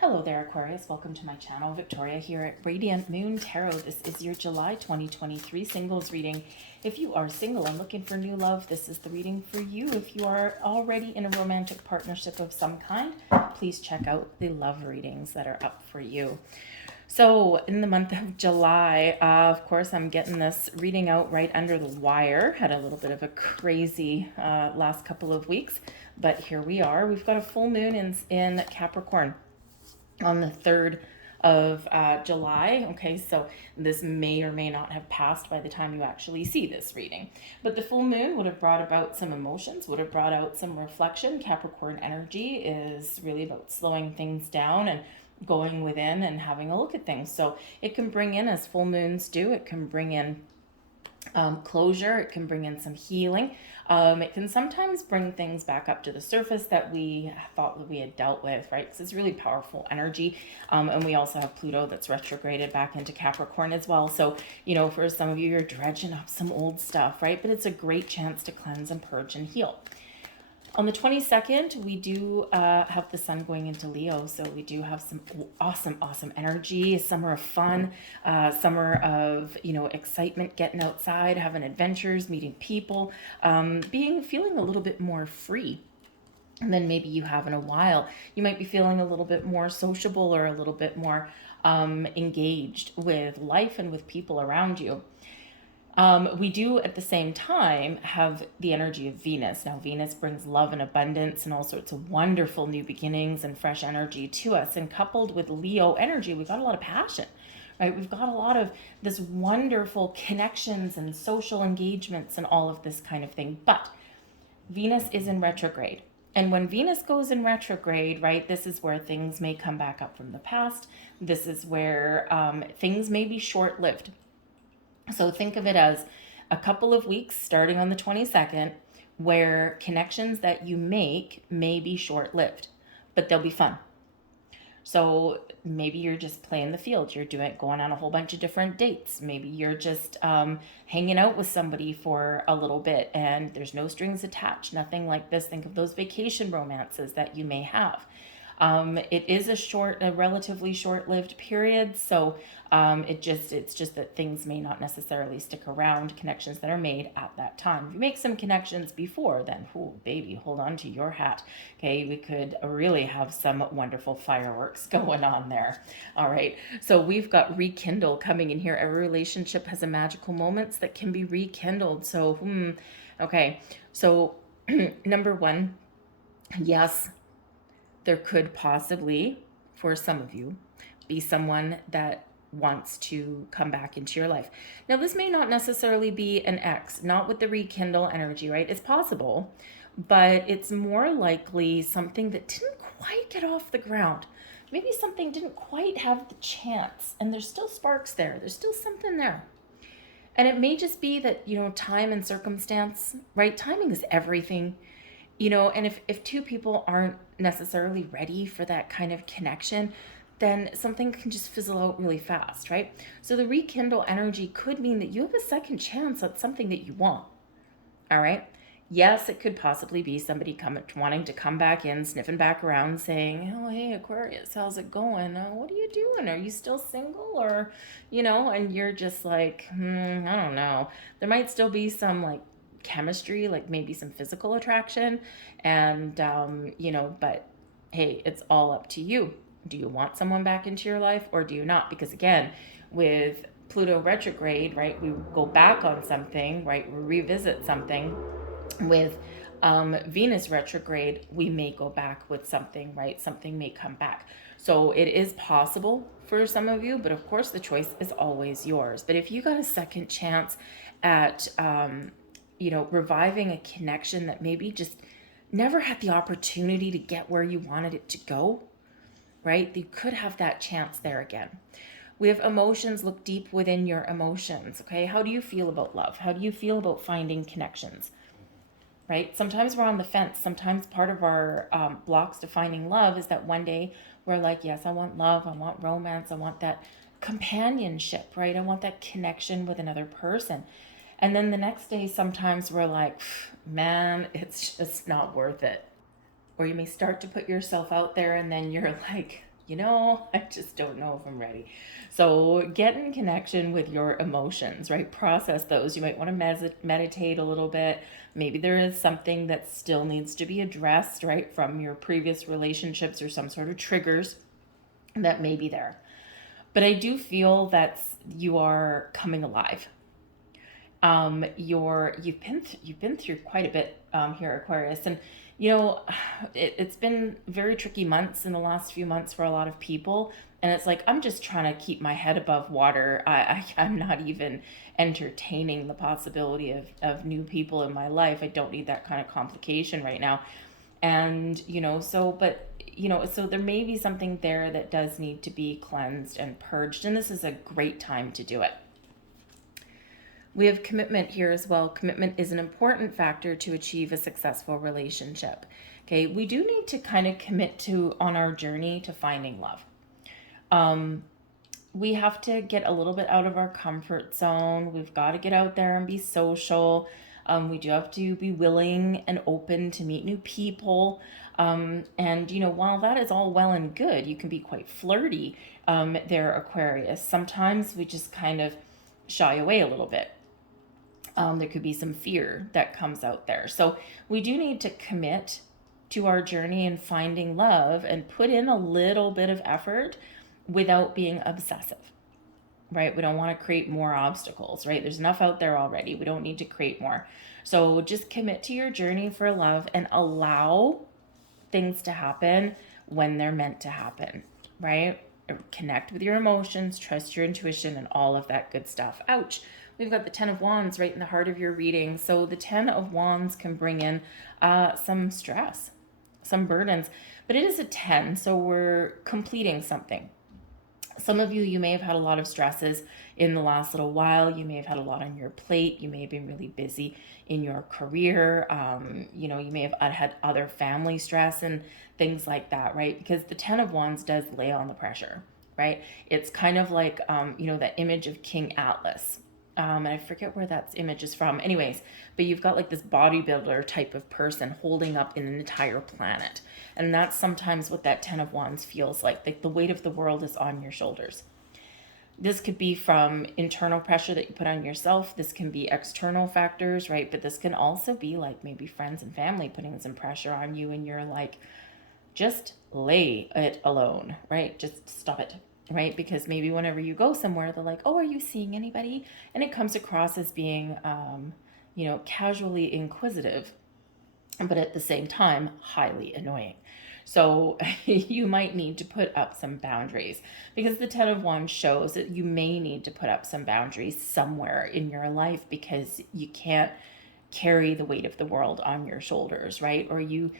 Hello there, Aquarius. Welcome to my channel. Victoria here at Radiant Moon Tarot. This is your July 2023 singles reading. If you are single and looking for new love, this is the reading for you. If you are already in a romantic partnership of some kind, please check out the love readings that are up for you. So in the month of July, of course, I'm getting this reading out right under the wire. Had a little bit of a crazy last couple of weeks, but here we are. We've got a full moon in Capricorn on the 3rd of July. Okay, so this may or may not have passed by the time you actually see this reading. But the full moon would have brought about some emotions, would have brought out some reflection. Capricorn energy is really about slowing things down and going within and having a look at things. So it can bring in, as full moons do, it can bring in closure, it can bring in some healing. It can sometimes bring things back up to the surface that we thought that we had dealt with, right? Because it's really powerful energy. And we also have Pluto that's retrograded back into Capricorn as well. So, you know, for some of you, you're dredging up some old stuff, right? But it's a great chance to cleanse and purge and heal. On the 22nd, we do have the sun going into Leo, so we do have some awesome energy, a summer of fun, summer of, you know, excitement, getting outside, having adventures, meeting people, feeling a little bit more free than maybe you have in a while. You might be feeling a little bit more sociable or a little bit more engaged with life and with people around you. We do at the same time have the energy of Venus. Now, Venus brings love and abundance and all sorts of wonderful new beginnings and fresh energy to us. And coupled with Leo energy, we've got a lot of passion, right? We've got a lot of this wonderful connections and social engagements and all of this kind of thing. But Venus is in retrograde. And when Venus goes in retrograde, right, this is where things may come back up from the past. This is where things may be short-lived. So think of it as a couple of weeks starting on the 22nd where connections that you make may be short-lived, but they'll be fun. So maybe you're just playing the field. You're going on a whole bunch of different dates. Maybe you're just hanging out with somebody for a little bit and there's no strings attached, nothing like this. Think of those vacation romances that you may have. It is a relatively short-lived period, so it's just that things may not necessarily stick around, connections that are made at that time. If you make some connections before, then, oh, baby, hold on to your hat. Okay, we could really have some wonderful fireworks going on there. All right, so we've got rekindle coming in here. Every relationship has a magical moments that can be rekindled. So, okay, so number one, yes, there could possibly, for some of you, be someone that wants to come back into your life. Now, this may not necessarily be an ex, not with the rekindle energy, right? It's possible, but it's more likely something that didn't quite get off the ground. Maybe something didn't quite have the chance, and there's still sparks there. There's still something there. And it may just be that, you know, time and circumstance, right? Timing is everything. You know, and if two people aren't necessarily ready for that kind of connection, then something can just fizzle out really fast, right? So the rekindle energy could mean that you have a second chance at something that you want, all right? Yes, it could possibly be somebody wanting to come back in, sniffing back around, saying, oh, hey, Aquarius, how's it going? What are you doing? Are you still single? Or, you know, and you're just like, I don't know. There might still be some, like, chemistry, like maybe some physical attraction, and you know, but hey, it's all up to you. Do you want someone back into your life or do you not? Because again, with Pluto retrograde, right, we go back on something, right, we revisit something. With Venus retrograde, we may go back with something, right? Something may come back. So it is possible for some of you, but of course the choice is always yours. But if you got a second chance at you know, reviving a connection that maybe just never had the opportunity to get where you wanted it to go, right? You could have that chance there again. We have emotions. Look deep within your emotions, okay? How do you feel about love? How do you feel about finding connections, right? Sometimes we're on the fence. Sometimes part of our blocks to finding love is that one day we're like, yes, I want love. I want romance. I want that companionship, right? I want that connection with another person. And then the next day, sometimes we're like, man, it's just not worth it. Or you may start to put yourself out there and then you're like, I just don't know if I'm ready. So get in connection with your emotions, right? Process those. You might want to meditate a little bit. Maybe there is something that still needs to be addressed, right, from your previous relationships or some sort of triggers that may be there. But I do feel that you are coming alive. You've been through quite a bit here, Aquarius, and you know it's been very tricky months in the last few months for a lot of people, and it's like I'm just trying to keep my head above water. I'm not even entertaining the possibility of new people in my life. I don't need that kind of complication right now, and so there may be something there that does need to be cleansed and purged, and this is a great time to do it. We have commitment here as well. Commitment is an important factor to achieve a successful relationship. Okay, we do need to kind of commit to on our journey to finding love. We have to get a little bit out of our comfort zone. We've got to get out there and be social. We do have to be willing and open to meet new people. While that is all well and good, you can be quite flirty there, Aquarius. Sometimes we just kind of shy away a little bit. There could be some fear that comes out there. So we do need to commit to our journey in finding love and put in a little bit of effort without being obsessive, right? We don't want to create more obstacles, right? There's enough out there already. We don't need to create more. So just commit to your journey for love and allow things to happen when they're meant to happen, right? Connect with your emotions, trust your intuition, and all of that good stuff. Ouch. We've got the 10 of Wands right in the heart of your reading. So the 10 of Wands can bring in some stress, some burdens, but it is a 10, so we're completing something. Some of you may have had a lot of stresses in the last little while. You may have had a lot on your plate. You may have been really busy in your career. You may have had other family stress and things like that, right? Because the 10 of Wands does lay on the pressure, right? It's kind of like, that image of King Atlas. And I forget where that image is from. Anyways, but you've got like this bodybuilder type of person holding up an entire planet. And that's sometimes what that 10 of Wands feels like the weight of the world is on your shoulders. This could be from internal pressure that you put on yourself. This can be external factors, right? But this can also be like maybe friends and family putting some pressure on you, and you're like, just lay it alone, right? Just stop it. Right? Because maybe whenever you go somewhere, they're like, oh, are you seeing anybody? And it comes across as being, casually inquisitive, but at the same time, highly annoying. So you might need to put up some boundaries, because the 10 of Wands shows that you may need to put up some boundaries somewhere in your life, because you can't carry the weight of the world on your shoulders, right? Or you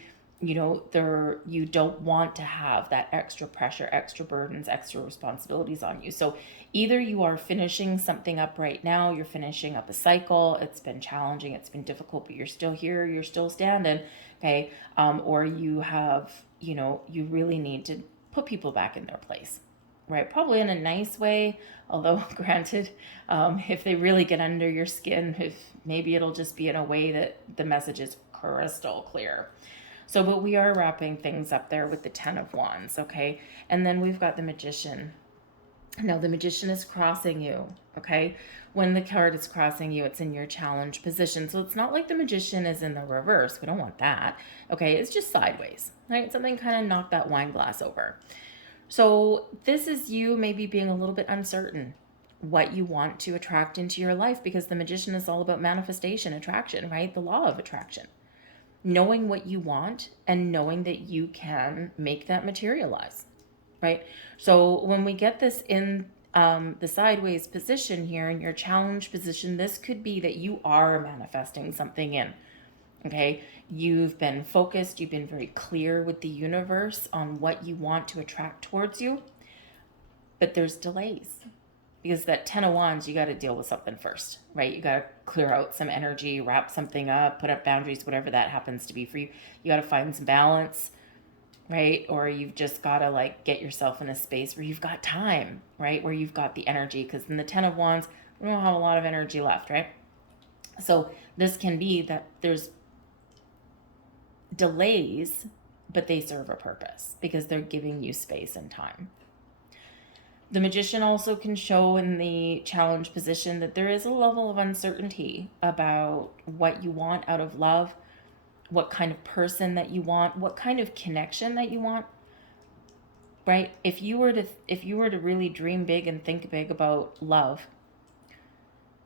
don't want to have that extra pressure, extra burdens, extra responsibilities on you. So either you are finishing something up right now, you're finishing up a cycle, it's been challenging, it's been difficult, but you're still here, you're still standing, okay? Or you have, you really need to put people back in their place, right? Probably in a nice way, although granted, if they really get under your skin, if maybe it'll just be in a way that the message is crystal clear. So, but we are wrapping things up there with the 10 of Wands, okay? And then we've got the Magician. Now, the Magician is crossing you, okay? When the card is crossing you, it's in your challenge position. So it's not like the Magician is in the reverse. We don't want that, okay? It's just sideways, right? Something kind of knocked that wine glass over. So this is you maybe being a little bit uncertain what you want to attract into your life, because the Magician is all about manifestation, attraction, right? The law of attraction. Knowing what you want and knowing that you can make that materialize, right? So when we get this in the sideways position here, in your challenge position, this could be that you are manifesting something in, okay? You've been focused, you've been very clear with the universe on what you want to attract towards you, but there's delays. Because that 10 of Wands, you got to deal with something first, right? You got to clear out some energy, wrap something up, put up boundaries, whatever that happens to be for you. You got to find some balance, right? Or you've just got to get yourself in a space where you've got time, right? Where you've got the energy. Because in the 10 of Wands, we don't have a lot of energy left, right? So this can be that there's delays but they serve a purpose because they're giving you space and time. The Magician also can show in the challenge position that there is a level of uncertainty about what you want out of love, what kind of person that you want, what kind of connection that you want, right? If you were to really dream big and think big about love,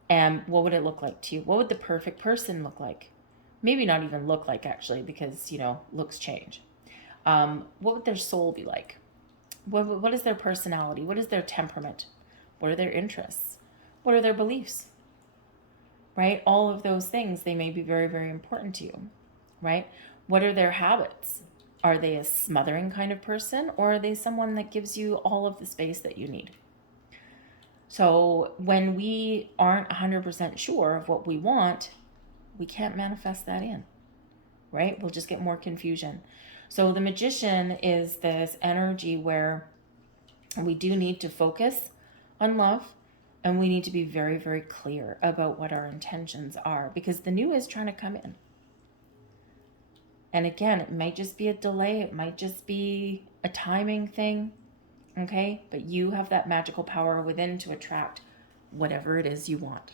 and what would it look like to you? What would the perfect person look like? Maybe not even look like, actually, because, looks change. What would their soul be like? What is their personality? What is their temperament? What are their interests? What are their beliefs? Right? All of those things, they may be very, very important to you, right? What are their habits? Are they a smothering kind of person, or are they someone that gives you all of the space that you need? So when we aren't 100% sure of what we want, we can't manifest that in, right? We'll just get more confusion. So the Magician is this energy where we do need to focus on love, and we need to be very, very clear about what our intentions are, because the new is trying to come in. And again, it might just be a delay. It might just be a timing thing, okay? But you have that magical power within to attract whatever it is you want.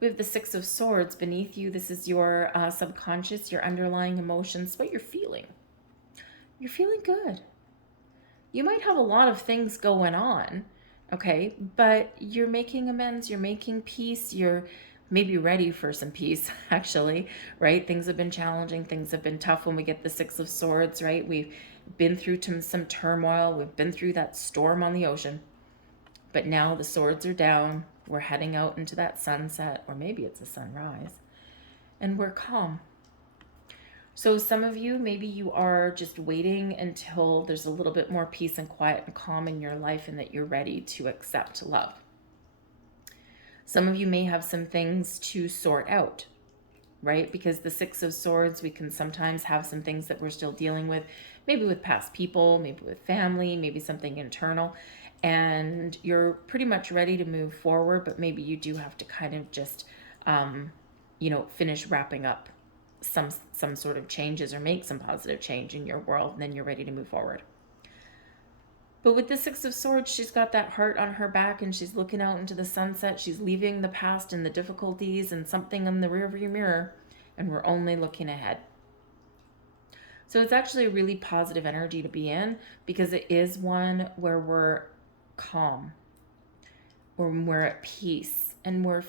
We have the Six of Swords beneath you. This is your subconscious, your underlying emotions, what you're feeling. You're feeling good. You might have a lot of things going on, okay? But you're making amends. You're making peace. You're maybe ready for some peace, actually, right? Things have been challenging. Things have been tough when we get the Six of Swords, right? We've been through some turmoil. We've been through that storm on the ocean. But now the swords are down. We're heading out into that sunset, or maybe it's a sunrise, and we're calm. So some of you, maybe you are just waiting until there's a little bit more peace and quiet and calm in your life, and that you're ready to accept love. Some of you may have some things to sort out, right? Because the Six of Swords, we can sometimes have some things that we're still dealing with, maybe with past people, maybe with family, maybe something internal, and you're pretty much ready to move forward, but maybe you do have to kind of just, finish wrapping up some sort of changes, or make some positive change in your world, and then you're ready to move forward. But with the Six of Swords, she's got that heart on her back, and she's looking out into the sunset. She's leaving the past and the difficulties and something in the rearview mirror, and we're only looking ahead. So it's actually a really positive energy to be in, because it is one where we're calm, or we're at peace, and we're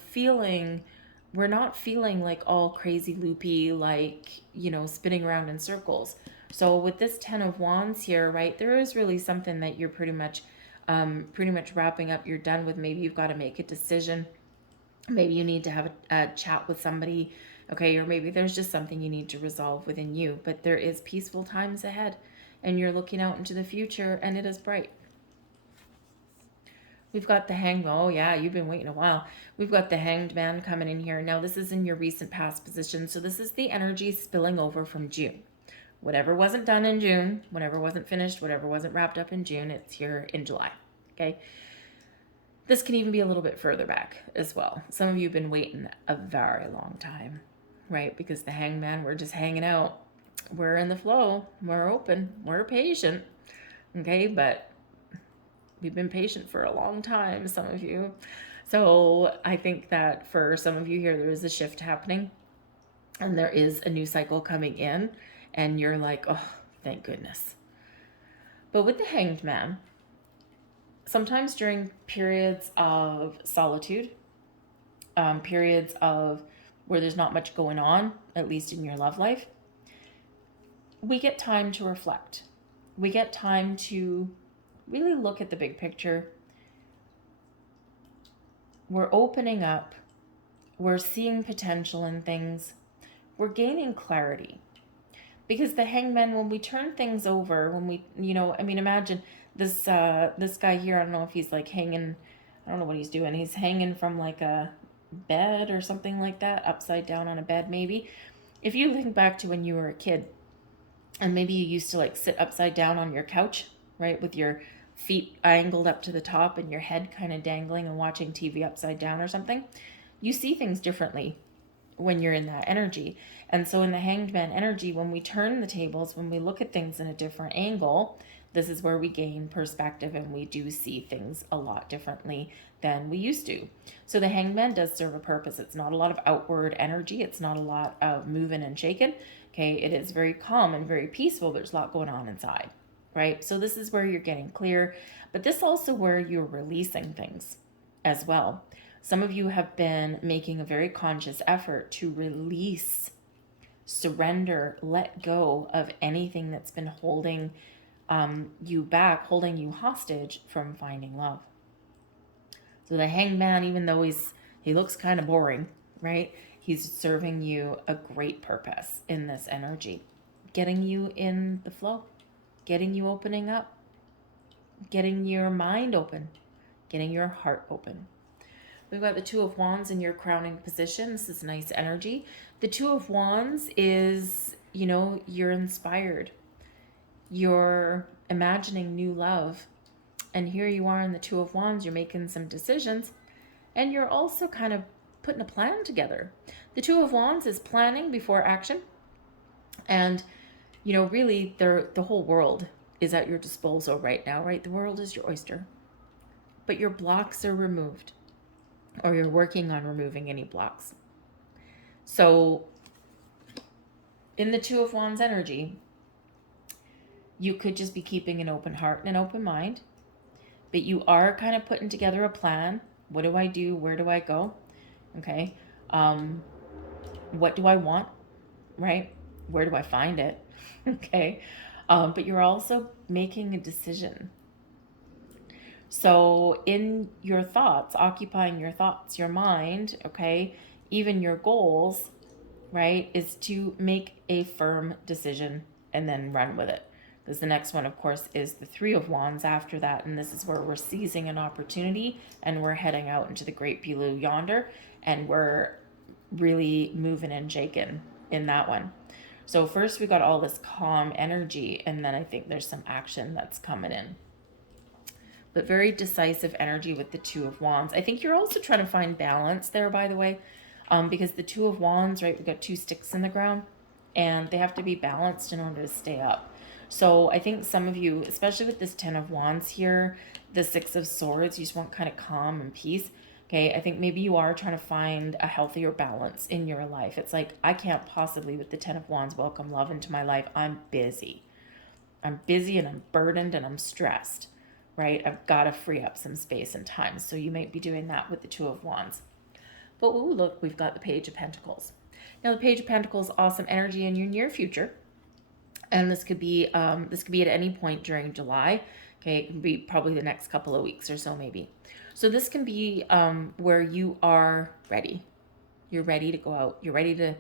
not feeling like all crazy loopy, like, spinning around in circles. So with this 10 of Wands here, right, there is really something that you're pretty much wrapping up. You're done with. Maybe you've got to make a decision. Maybe you need to have a chat with somebody, okay? Or maybe there's just something you need to resolve within you. But there is peaceful times ahead, and you're looking out into the future, and it is bright. We've got the Hanged. Oh yeah, you've been waiting a while. We've got the Hanged Man coming in here. Now this is in your recent past position. So this is the energy spilling over from June. Whatever wasn't done in June, whatever wasn't finished, whatever wasn't wrapped up in June, it's here in July. Okay. This can even be a little bit further back as well. Some of you have been waiting a very long time, right? Because the Hanged Man, we're just hanging out. We're in the flow. We're open. We're patient. Okay. But we've been patient for a long time, some of you. So I think that for some of you here, there is a shift happening, and there is a new cycle coming in, and you're like, oh, thank goodness. But with the Hanged Man, sometimes during periods of solitude, periods of where there's not much going on, at least in your love life, we get time to reflect. We get time to really look at the big picture. We're opening up. We're seeing potential in things. We're gaining clarity. Because the Hanged Man, when we turn things over, when we, imagine this guy here, I don't know if he's like hanging, I don't know what he's doing. He's hanging from like a bed or something like that, upside down on a bed maybe. If you think back to when you were a kid, and maybe you used to like sit upside down on your couch, right, with your feet angled up to the top and your head kind of dangling and watching TV upside down or something, you see things differently when you're in that energy. And so in the Hanged Man energy, when we turn the tables, when we look at things in a different angle, this is where we gain perspective and we do see things a lot differently than we used to. So the Hanged Man does serve a purpose. It's not a lot of outward energy. It's not a lot of moving and shaking. Okay, it is very calm and very peaceful. There's a lot going on inside, right? So this is where you're getting clear, but this is also where you're releasing things as well. Some of you have been making a very conscious effort to release, surrender, let go of anything that's been holding you back, holding you hostage from finding love. So the Hanged Man, even though he looks kind of boring, right? He's serving you a great purpose in this energy, getting you in the flow, getting you opening up, getting your mind open, getting your heart open. We've got the Two of Wands in your crowning position. This is nice energy. The Two of Wands is, you're inspired. You're imagining new love. And here you are in the Two of Wands. You're making some decisions. And you're also kind of putting a plan together. The Two of Wands is planning before action. And, really, the whole world is at your disposal right now, right? The world is your oyster. But your blocks are removed. Or you're working on removing any blocks. So in the Two of Wands energy, you could just be keeping an open heart and an open mind, but you are kind of putting together a plan. What do I do? Where do I go? Okay. What do I want? Right? Where do I find it? Okay. But you're also making a decision. So in your thoughts, occupying your thoughts, your mind, okay, even your goals, right, is to make a firm decision and then run with it. Because the next one, of course, is the Three of Wands after that. And this is where we're seizing an opportunity and we're heading out into the great blue yonder. And we're really moving and shaking in that one. So first we got all this calm energy. And then I think there's some action that's coming in. But very decisive energy with the Two of Wands. I think you're also trying to find balance there, by the way, because the Two of Wands, right, we've got two sticks in the ground, and they have to be balanced in order to stay up. So I think some of you, especially with this Ten of Wands here, the Six of Swords, you just want kind of calm and peace. Okay, I think maybe you are trying to find a healthier balance in your life. It's like, I can't possibly, with the Ten of Wands, welcome love into my life. I'm busy. I'm busy and I'm burdened and I'm stressed. Right? I've got to free up some space and time. So you might be doing that with the Two of Wands. But ooh, look, we've got the Page of Pentacles. Now the Page of Pentacles, awesome energy in your near future. And this could be at any point during July. Okay, it can be probably the next couple of weeks or so maybe. So this can be where you are ready. You're ready to go out. You're ready to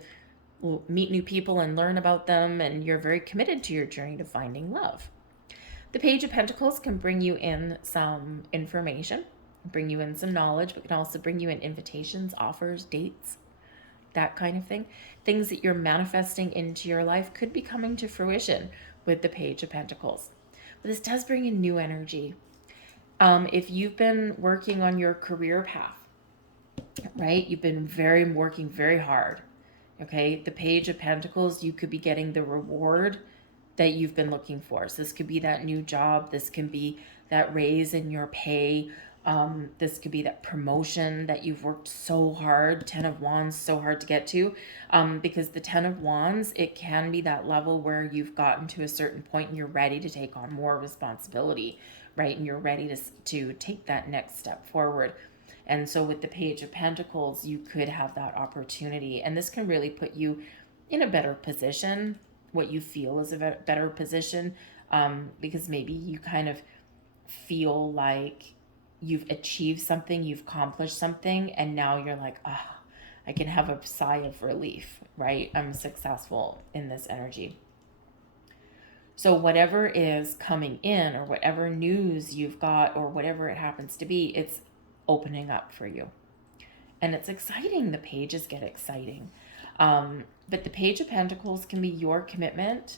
meet new people and learn about them. And you're very committed to your journey to finding love. The Page of Pentacles can bring you in some information, bring you in some knowledge, but can also bring you in invitations, offers, dates, that kind of thing. Things that you're manifesting into your life could be coming to fruition with the Page of Pentacles. But this does bring in new energy. If you've been working on your career path, right, you've been working very hard, okay, the Page of Pentacles, you could be getting the reward that you've been looking for. So this could be that new job. This can be that raise in your pay. This could be that promotion that you've worked so hard, Ten of Wands, so hard to get to. Because the Ten of Wands, it can be that level where you've gotten to a certain point and you're ready to take on more responsibility, right? And you're ready to take that next step forward. And so with the Page of Pentacles, you could have that opportunity. And this can really put you in a better position, what you feel is a better position, because maybe you kind of feel like you've achieved something, you've accomplished something, and now you're like, I can have a sigh of relief, right? I'm successful in this energy. So whatever is coming in or whatever news you've got or whatever it happens to be, it's opening up for you. And it's exciting. The pages get exciting. But the Page of Pentacles can be your commitment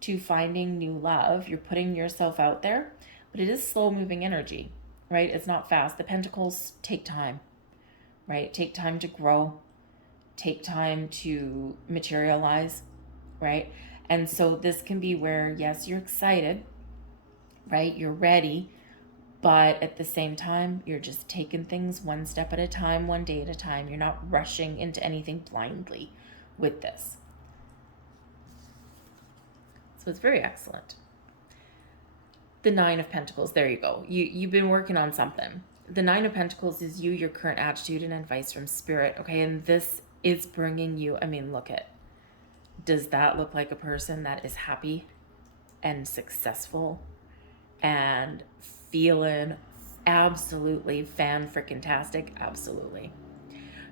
to finding new love. You're putting yourself out there, but it is slow moving energy, right? It's not fast. The Pentacles take time, right? Take time to grow. take time to materialize, right? And so this can be where, yes, you're excited, right? You're ready, but at the same time, you're just taking things one step at a time, one day at a time. You're not rushing into anything blindly with this. So it's very excellent. The Nine of Pentacles, there you go. You've been working on something. The Nine of Pentacles is you, your current attitude and advice from Spirit, okay? And this is bringing you, I mean, look at, does that look like a person that is happy and successful and feeling absolutely fan-freaking-tastic? Absolutely.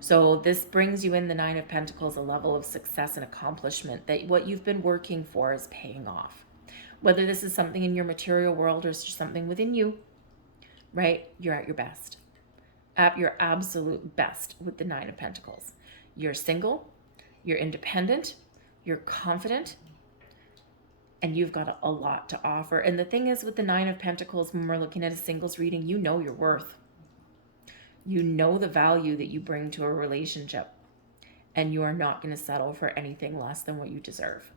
So this brings you in the Nine of Pentacles, a level of success and accomplishment that what you've been working for is paying off. Whether this is something in your material world or it's just something within you, right? You're at your best. At your absolute best with the Nine of Pentacles. You're single, you're independent, you're confident, and you've got a lot to offer. And the thing is with the Nine of Pentacles, when we're looking at a singles reading, you know your worth. You know the value that you bring to a relationship, and you are not going to settle for anything less than what you deserve.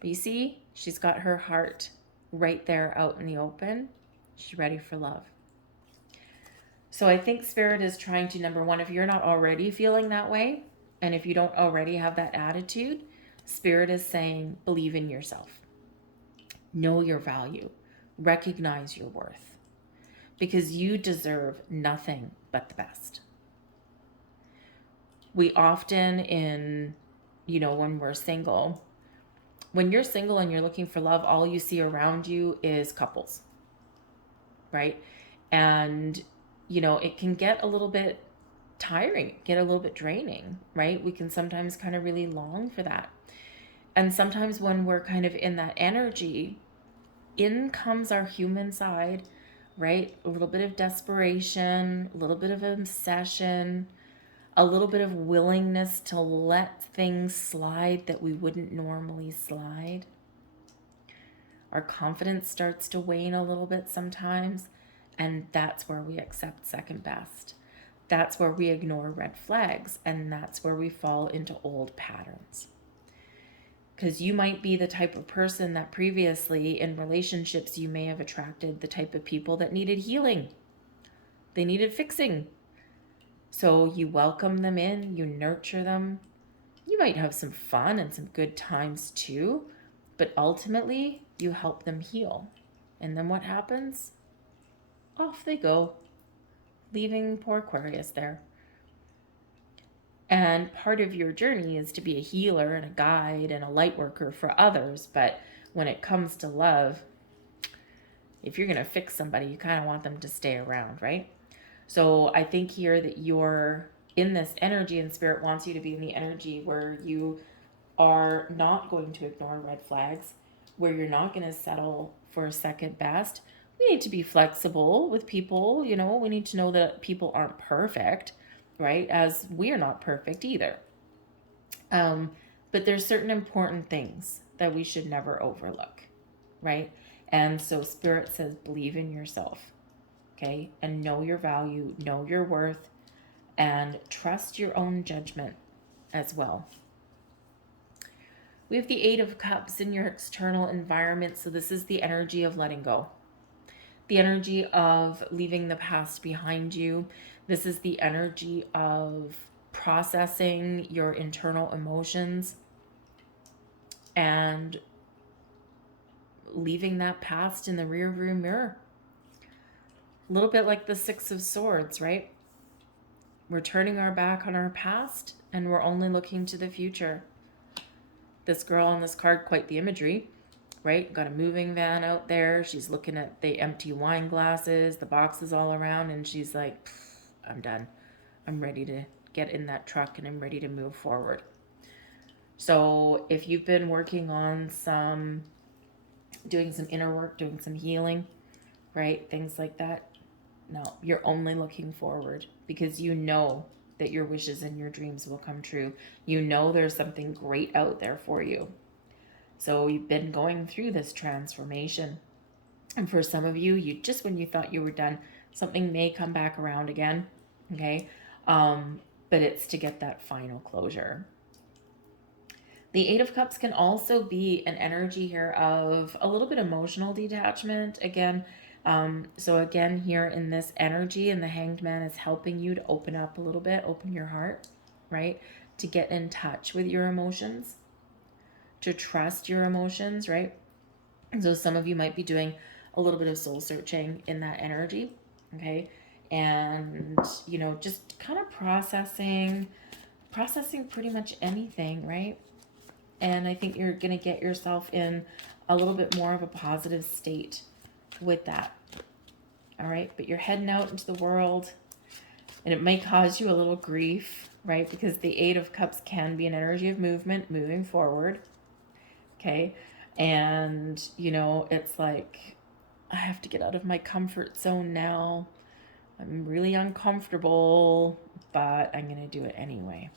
But you see, she's got her heart right there out in the open. She's ready for love. So I think Spirit is trying to, number one, if you're not already feeling that way, and if you don't already have that attitude, Spirit is saying, believe in yourself. Know your value. Recognize your worth. Because you deserve nothing but the best. We often when we're single, when you're single and you're looking for love, all you see around you is couples, right? And, it can get a little bit tiring, get a little bit draining, right? We can sometimes kind of really long for that. And sometimes when we're kind of in that energy, in comes our human side, right? A little bit of desperation, a little bit of obsession, a little bit of willingness to let things slide that we wouldn't normally slide. Our confidence starts to wane a little bit sometimes, and that's where we accept second best. That's where we ignore red flags, and that's where we fall into old patterns. Because you might be the type of person that previously in relationships you may have attracted the type of people that needed healing. They needed fixing. So you welcome them in, you nurture them. You might have some fun and some good times too, but ultimately you help them heal. And then what happens? Off they go, leaving poor Aquarius there. And part of your journey is to be a healer and a guide and a light worker for others. But when it comes to love, if you're going to fix somebody, you kind of want them to stay around, right? So I think here that you're in this energy, and Spirit wants you to be in the energy where you are not going to ignore red flags, where you're not going to settle for second best. We need to be flexible with people. We need to know that people aren't perfect, right? As we are not perfect either. But there's certain important things that we should never overlook, right? And so Spirit says, believe in yourself, okay? And know your value, know your worth, and trust your own judgment as well. We have the Eight of Cups in your external environment. So this is the energy of letting go. The energy of leaving the past behind you. This is the energy of processing your internal emotions and leaving that past in the rearview mirror. A little bit like the Six of Swords, right? We're turning our back on our past and we're only looking to the future. This girl on this card, quite the imagery, right? Got a moving van out there. She's looking at the empty wine glasses, the boxes all around, and she's like, I'm done. I'm ready to get in that truck and I'm ready to move forward. So if you've been working on doing some inner work, doing some healing, right? Things like that. No, you're only looking forward because you know that your wishes and your dreams will come true. You know there's something great out there for you. So you've been going through this transformation. And for some of you, just when you thought you were done, something may come back around again. Okay. but it's to get that final closure. The Eight of Cups can also be an energy here of a little bit emotional detachment. Again, so again, here in this energy, and the Hanged Man is helping you to open up a little bit, open your heart, right? To get in touch with your emotions, to trust your emotions, right? So some of you might be doing a little bit of soul searching in that energy, okay? And, you know, just kind of processing pretty much anything, right? And I think you're going to get yourself in a little bit more of a positive state with that. All right. But you're heading out into the world, and it may cause you a little grief, right? Because the Eight of Cups can be an energy of movement, moving forward. Okay. And, you know, it's like, I have to get out of my comfort zone now. I'm really uncomfortable, but I'm going to do it anyway.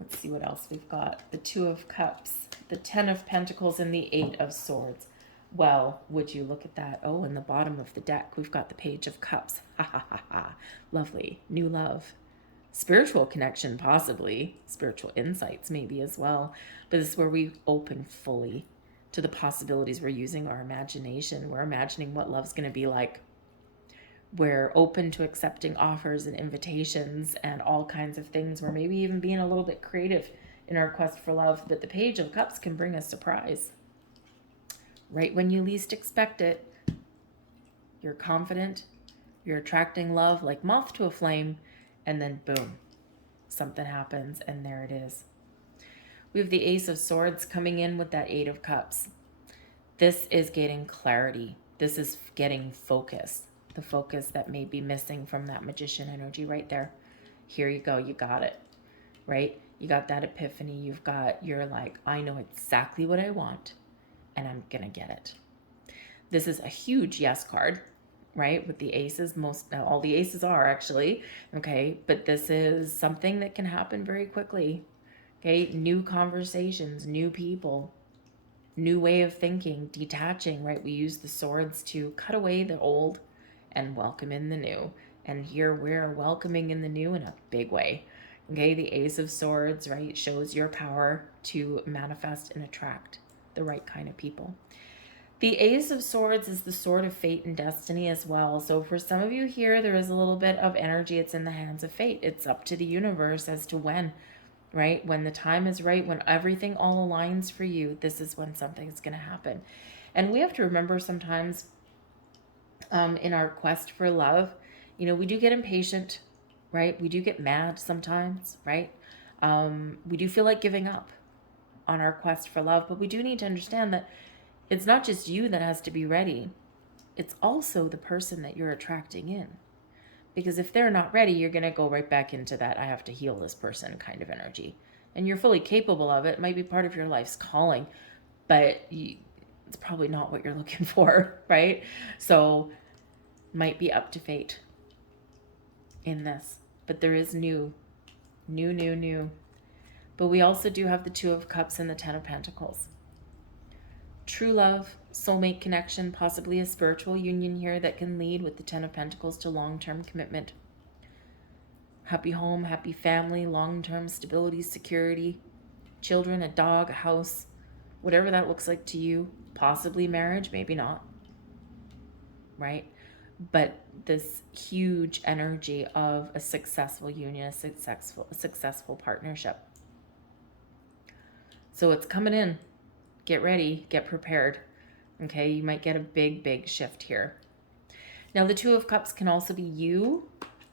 Let's see what else we've got. The Two of Cups, the Ten of Pentacles, and the Eight of Swords. Well, would you look at that? Oh, in the bottom of the deck, we've got the Page of Cups. Ha ha ha ha. Lovely. New love. Spiritual connection, possibly. Spiritual insights, maybe as well. But this is where we open fully to the possibilities. We're using our imagination. We're imagining what love's going to be like. We're open to accepting offers and invitations and all kinds of things. We're maybe even being a little bit creative in our quest for love. But the Page of Cups can bring a surprise. Right when you least expect it, you're confident, you're attracting love like moth to a flame, and then boom, something happens, and there it is. We have the Ace of Swords coming in with that Eight of Cups. This is getting clarity. This is getting focus. The focus that may be missing from that Magician energy right there. Here you go. You got it, right? You got that epiphany. You're like, I know exactly what I want, and I'm going to get it. This is a huge yes card, right? With the aces, all the aces are actually, okay? But this is something that can happen very quickly, okay? New conversations, new people, new way of thinking, detaching, right? We use the swords to cut away the old and welcome in the new. And here we're welcoming in the new in a big way. Okay, the Ace of Swords, right, shows your power to manifest and attract the right kind of people. The Ace of Swords is the sword of fate and destiny as well. So for some of you here, there is a little bit of energy. It's in the hands of fate. It's up to the universe as to when, right? When the time is right, when everything all aligns for you, this is when something's going to happen. And we have to remember sometimes in our quest for love, you know, we do get impatient, right? We do get mad sometimes, right? We do feel like giving up on our quest for love, but we do need to understand that it's not just you that has to be ready. It's also the person that you're attracting in. Because if they're not ready, you're going to go right back into that I have to heal this person kind of energy. And you're fully capable of it. It might be part of your life's calling, but it's probably not what you're looking for, right? So might be up to fate in this. But there is new. But we also do have the Two of Cups and the Ten of Pentacles. True love, soulmate connection, possibly a spiritual union here that can lead with the Ten of Pentacles to long-term commitment. Happy home, happy family, long-term stability, security, children, a dog, a house, whatever that looks like to you. Possibly marriage, maybe not, right? But this huge energy of a successful union, a successful partnership. So it's coming in. Get ready, get prepared. Okay, you might get a big shift here. Now, the Two of Cups can also be you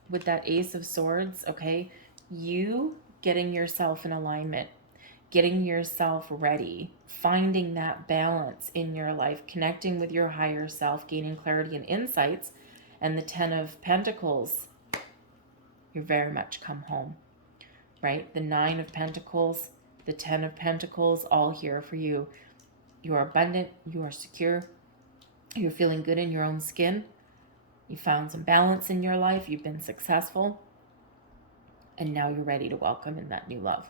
with that Ace of Swords, okay? You getting yourself in alignment, getting yourself ready, finding that balance in your life, connecting with your higher self, gaining clarity and insights. And the Ten of Pentacles, you're very much come home, right? The Nine of Pentacles, the Ten of Pentacles, all here for you. You are abundant, you are secure, you're feeling good in your own skin, you found some balance in your life, you've been successful, and now you're ready to welcome in that new love.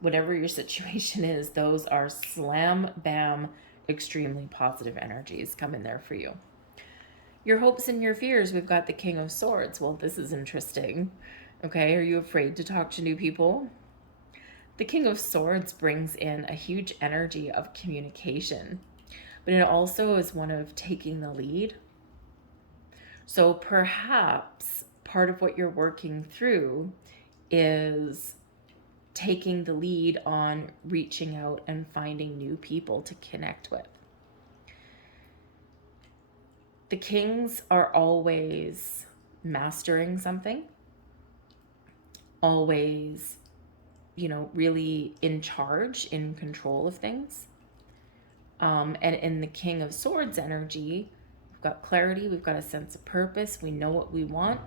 Whatever your situation is, those are slam, bam, extremely positive energies coming there for you. Your hopes and your fears, we've got the King of Swords. Well, this is interesting. Okay, are you afraid to talk to new people? The King of Swords brings in a huge energy of communication, but it also is one of taking the lead. So perhaps part of what you're working through is taking the lead on reaching out and finding new people to connect with. The kings are always mastering something, always, really in charge, in control of things. And in the King of Swords energy, we've got clarity, we've got a sense of purpose, we know what we want,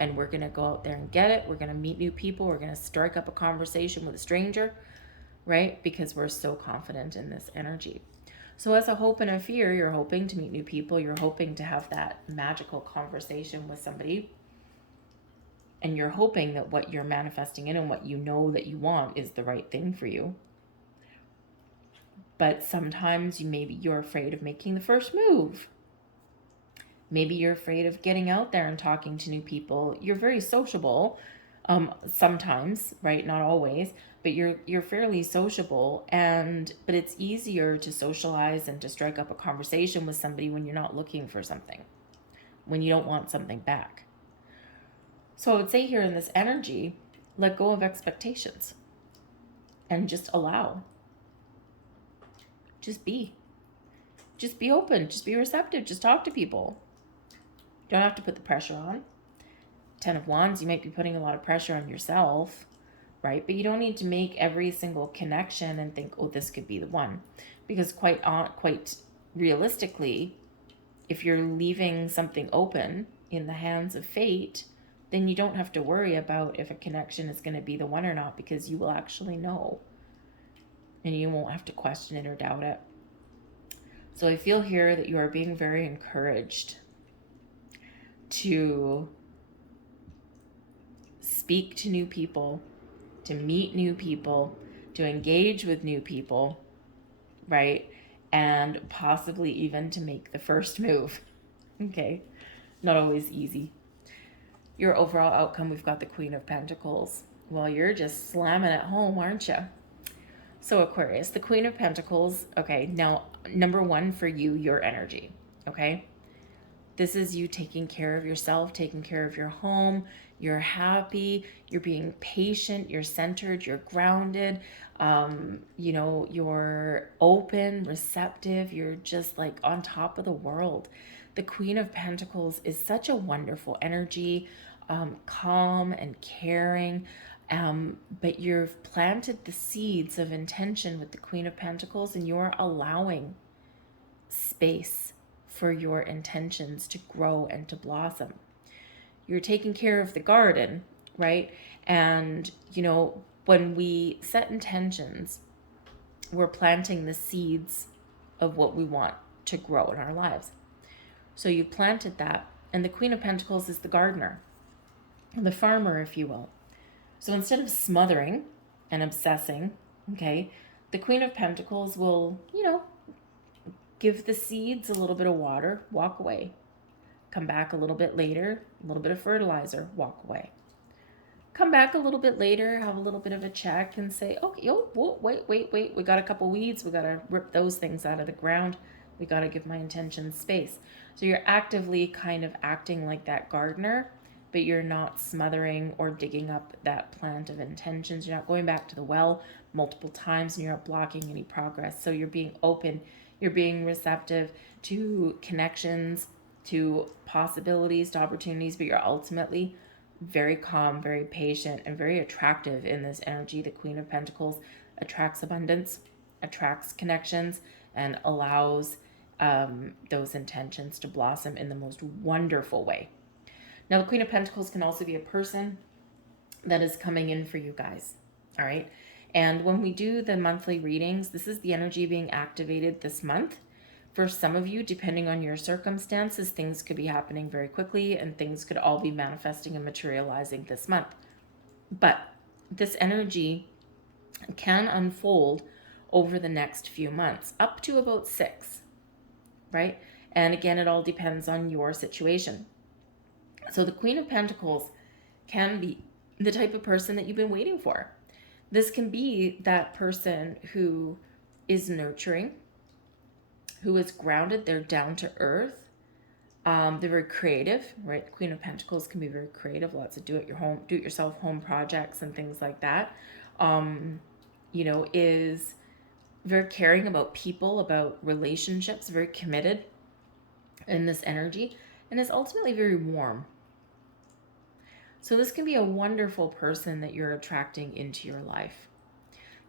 and we're going to go out there and get it. We're going to meet new people. We're going to strike up a conversation with a stranger, right? Because we're so confident in this energy. So as a hope and a fear, you're hoping to meet new people. You're hoping to have that magical conversation with somebody. And you're hoping that what you're manifesting in and what you know that you want is the right thing for you. But sometimes you're afraid of making the first move. Maybe you're afraid of getting out there and talking to new people. You're very sociable, sometimes, right? Not always, but you're fairly sociable, but it's easier to socialize and to strike up a conversation with somebody when you're not looking for something, when you don't want something back. So I would say here in this energy, let go of expectations and just allow. Just be open, just be receptive, just talk to people. You don't have to put the pressure on. 10 of Wands, you might be putting a lot of pressure on yourself, right? But you don't need to make every single connection and think, oh, this could be the one. Because quite realistically, if you're leaving something open in the hands of fate, then you don't have to worry about if a connection is going to be the one or not, because you will actually know. And you won't have to question it or doubt it. So I feel here that you are being very encouraged to speak to new people, to meet new people, to engage with new people, right? And possibly even to make the first move. Okay, not always easy. Your overall outcome, we've got the Queen of Pentacles. Well, you're just slamming at home, aren't you? So Aquarius, the Queen of Pentacles, okay, now number one for you, your energy, okay? This is you taking care of yourself, taking care of your home. You're happy, you're being patient, you're centered, you're grounded, you're open, receptive, you're just like on top of the world. The Queen of Pentacles is such a wonderful energy, calm and caring, but you've planted the seeds of intention with the Queen of Pentacles, and you're allowing space for your intentions to grow and to blossom. You're taking care of the garden, right? And, when we set intentions, we're planting the seeds of what we want to grow in our lives. So you planted that, and the Queen of Pentacles is the gardener, the farmer, if you will. So instead of smothering and obsessing, okay, the Queen of Pentacles will, give the seeds a little bit of water, walk away. Come back a little bit later, a little bit of fertilizer, walk away. Come back a little bit later, have a little bit of a check and say, okay, wait, we got a couple weeds, we got to rip those things out of the ground. We got to give my intentions space. So you're actively kind of acting like that gardener, but you're not smothering or digging up that plant of intentions. You're not going back to the well multiple times, and you're not blocking any progress. So you're being open. You're being receptive to connections, to possibilities, to opportunities, but you're ultimately very calm, very patient, and very attractive in this energy. The Queen of Pentacles attracts abundance, attracts connections, and allows those intentions to blossom in the most wonderful way. Now, the Queen of Pentacles can also be a person that is coming in for you guys, all right? And when we do the monthly readings, this is the energy being activated this month. For some of you, depending on your circumstances, things could be happening very quickly, and things could all be manifesting and materializing this month. But this energy can unfold over the next few months, up to about 6, right? And again, it all depends on your situation. So the Queen of Pentacles can be the type of person that you've been waiting for. This can be that person who is nurturing, who is grounded, they're down to earth. They're very creative, right? The Queen of Pentacles can be very creative, lots of do-it-yourself home projects and things like that. Is very caring about people, about relationships, very committed in this energy, and is ultimately very warm. So this can be a wonderful person that you're attracting into your life.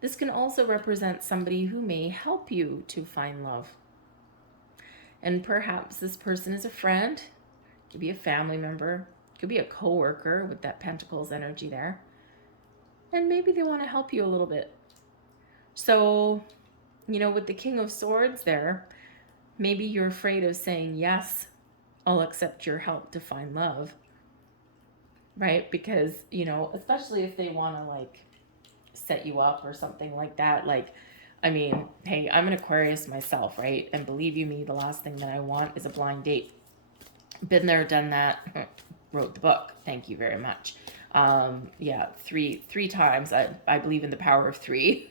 This can also represent somebody who may help you to find love. And perhaps this person is a friend, could be a family member, could be a coworker with that Pentacles energy there. And maybe they want to help you a little bit. So, with the King of Swords there, maybe you're afraid of saying, yes, I'll accept your help to find love. Right? Because, especially if they want to set you up or something like that. Hey, I'm an Aquarius myself, right? And believe you me, the last thing that I want is a blind date. Been there, done that, wrote the book. Thank you very much. Three times. I believe in the power of three.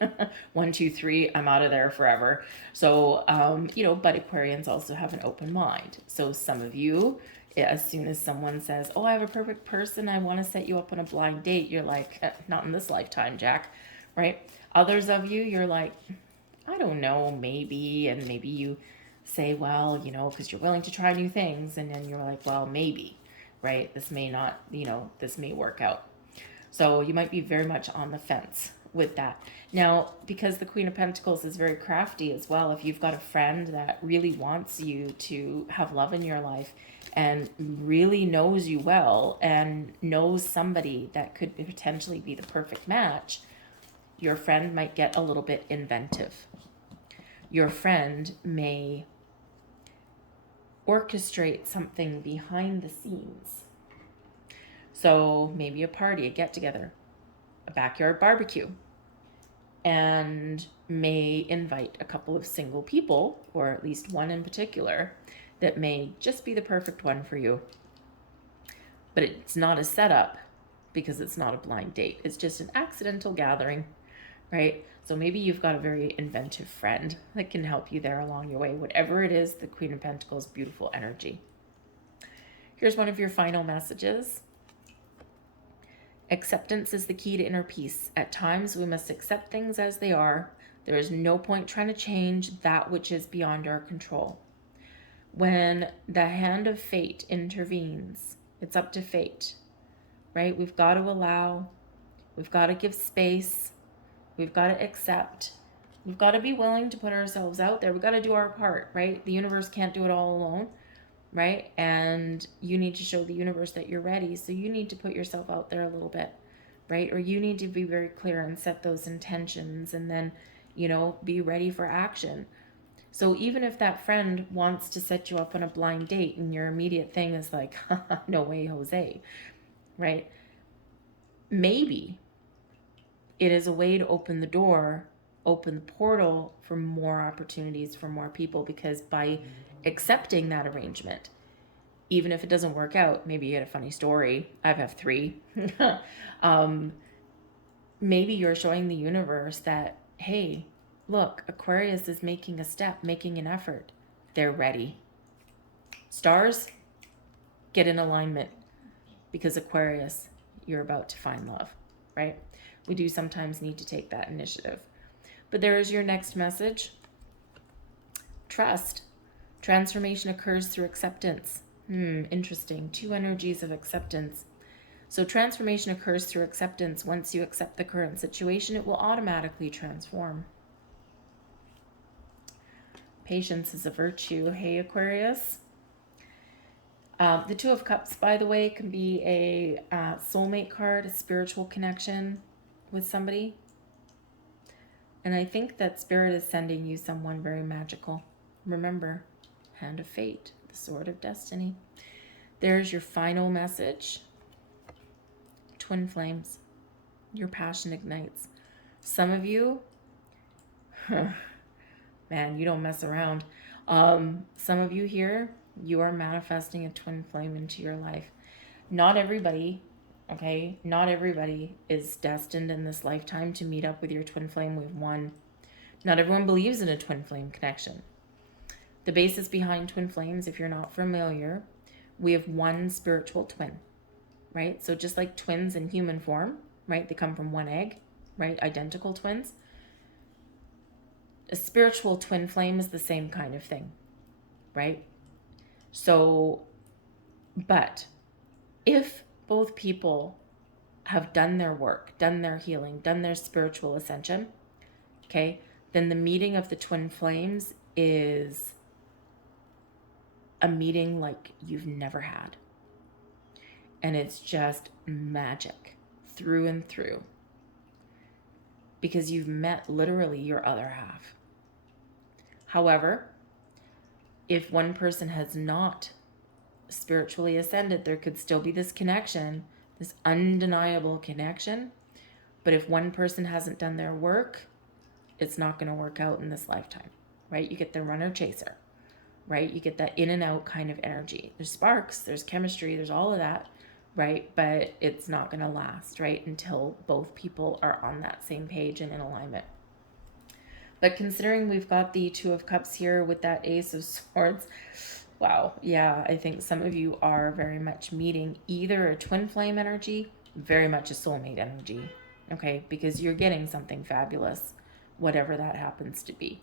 1, 2, 3, I'm out of there forever. So, but Aquarians also have an open mind. So some of you, as soon as someone says, oh, I have a perfect person, I want to set you up on a blind date, you're like, not in this lifetime, Jack, right? Others of you, you're like, I don't know, maybe, and maybe you say, well, because you're willing to try new things, and then you're like, well, maybe, right? This may not, this may work out. So you might be very much on the fence with that. Now, because the Queen of Pentacles is very crafty as well, if you've got a friend that really wants you to have love in your life and really knows you well and knows somebody that could potentially be the perfect match, your friend might get a little bit inventive. Your friend may orchestrate something behind the scenes. So maybe a party, a get-together, a backyard barbecue, and may invite a couple of single people, or at least one in particular, that may just be the perfect one for you. But it's not a setup because it's not a blind date. It's just an accidental gathering, right? So maybe you've got a very inventive friend that can help you there along your way. Whatever it is, the Queen of Pentacles, beautiful energy. Here's one of your final messages. Acceptance is the key to inner peace. At times, we must accept things as they are. There is no point trying to change that which is beyond our control. When the hand of fate intervenes, it's up to fate, right? We've got to allow, we've got to give space, we've got to accept, we've got to be willing to put ourselves out there. We've got to do our part, right? The universe can't do it all alone, right? And you need to show the universe that you're ready. So you need to put yourself out there a little bit, right? Or you need to be very clear and set those intentions and then, be ready for action. So even if that friend wants to set you up on a blind date and your immediate thing is like, no way, Jose, right? Maybe it is a way to open the door, open the portal for more opportunities for more people, because by accepting that arrangement, even if it doesn't work out, maybe you get a funny story. I have 3. Maybe you're showing the universe that, hey, look, Aquarius is making a step, making an effort. They're ready. Stars, get in alignment, because Aquarius, you're about to find love, right? We do sometimes need to take that initiative. But there is your next message. Trust. Transformation occurs through acceptance. Interesting. 2 energies of acceptance. So transformation occurs through acceptance. Once you accept the current situation, it will automatically transform. Patience is a virtue. Hey, Aquarius. The 2 of Cups, by the way, can be a soulmate card, a spiritual connection with somebody. And I think that Spirit is sending you someone very magical. Remember, hand of fate, the sword of destiny. There's your final message. Twin flames. Your passion ignites. Some of you, man, you don't mess around. Some of you here, you are manifesting a twin flame into your life. Not everybody, okay? Not everybody is destined in this lifetime to meet up with your twin flame. We have one. Not everyone believes in a twin flame connection. The basis behind twin flames, if you're not familiar, we have one spiritual twin, right? So just like twins in human form, right? They come from one egg, right? Identical twins. A spiritual twin flame is the same kind of thing, right? So, but if both people have done their work, done their healing, done their spiritual ascension, okay, then the meeting of the twin flames is a meeting like you've never had. And it's just magic through and through, because you've met literally your other half. However, if one person has not spiritually ascended, there could still be this connection, this undeniable connection. But if one person hasn't done their work, it's not going to work out in this lifetime, right? You get the runner chaser, right? You get that in and out kind of energy. There's sparks, there's chemistry, there's all of that, right? But it's not going to last, right? Until both people are on that same page and in alignment. But considering we've got the Two of Cups here with that Ace of Swords, wow, yeah, I think some of you are very much meeting either a twin flame energy, very much a soulmate energy, okay? Because you're getting something fabulous, whatever that happens to be.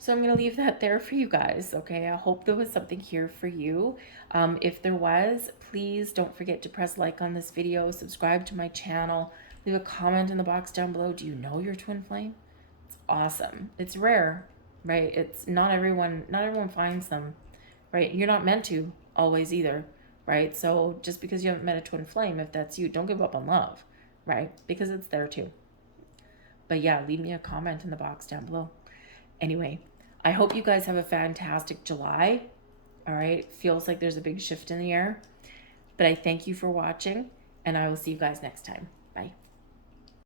So I'm going to leave that there for you guys, okay? I hope there was something here for you. If there was, please don't forget to press like on this video, subscribe to my channel, leave a comment in the box down below. Do you know your twin flame? It's awesome. It's rare, right? It's not everyone finds them, right? You're not meant to always either, right? So just because you haven't met a twin flame, if that's you, don't give up on love, right? Because it's there too. But yeah, leave me a comment in the box down below. Anyway, I hope you guys have a fantastic July. All right. Feels like there's a big shift in the air. But I thank you for watching, and I will see you guys next time. Bye.